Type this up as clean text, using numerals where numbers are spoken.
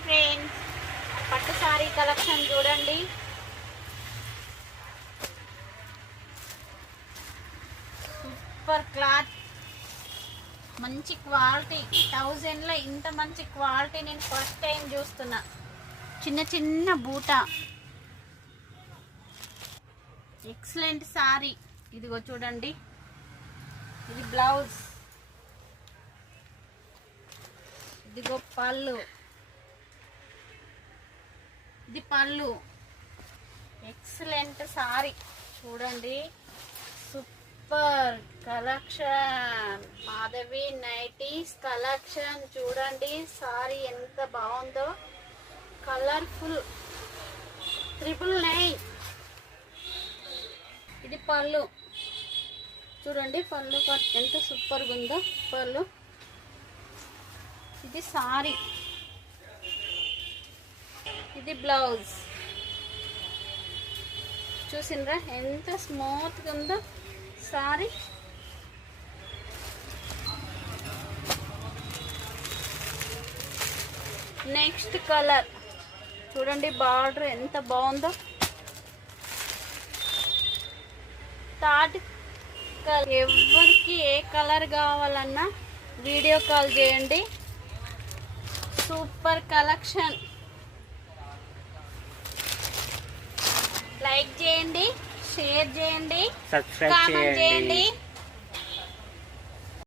Hi friends, పట్టు sorry collection చూడండి. Super cloth, మంచి క్వాలిటీ. 1000లో ఇంత మంచి క్వాలిటీ నేను ఫస్ట్ టైం చూస్తున్నా. చిన్న చిన్న బూట, ఎక్సలెంట్ సారీ. ఇదిగో చూడండి, ఇది బ్లౌజ్, ఇదిగో పళ్ళు, ఇది పళ్ళు. ఎక్సలెంట్ సారీ చూడండి, super collection. Madhavi nighties collection చూడండి. సారీ ఎంత బాగుందో, కలర్ఫుల్. 999. ఇది పళ్ళు చూడండి, పళ్ళు ఎంత సూపర్గా ఉందో పళ్ళు. ఇది సారీ, ఇది బ్లౌజ్. చూసిండ్రా ఎంత స్మూత్గా ఉందో సారీ. నెక్స్ట్ కలర్ చూడండి, బార్డర్ ఎంత బాగుందో. Third colour. ఎవరికి ఏ కలర్ కావాలన్నా వీడియో కాల్ చేయండి. Super collection. లైక్ చేయండి, షేర్ చేయండి, కామెంట్ చేయండి.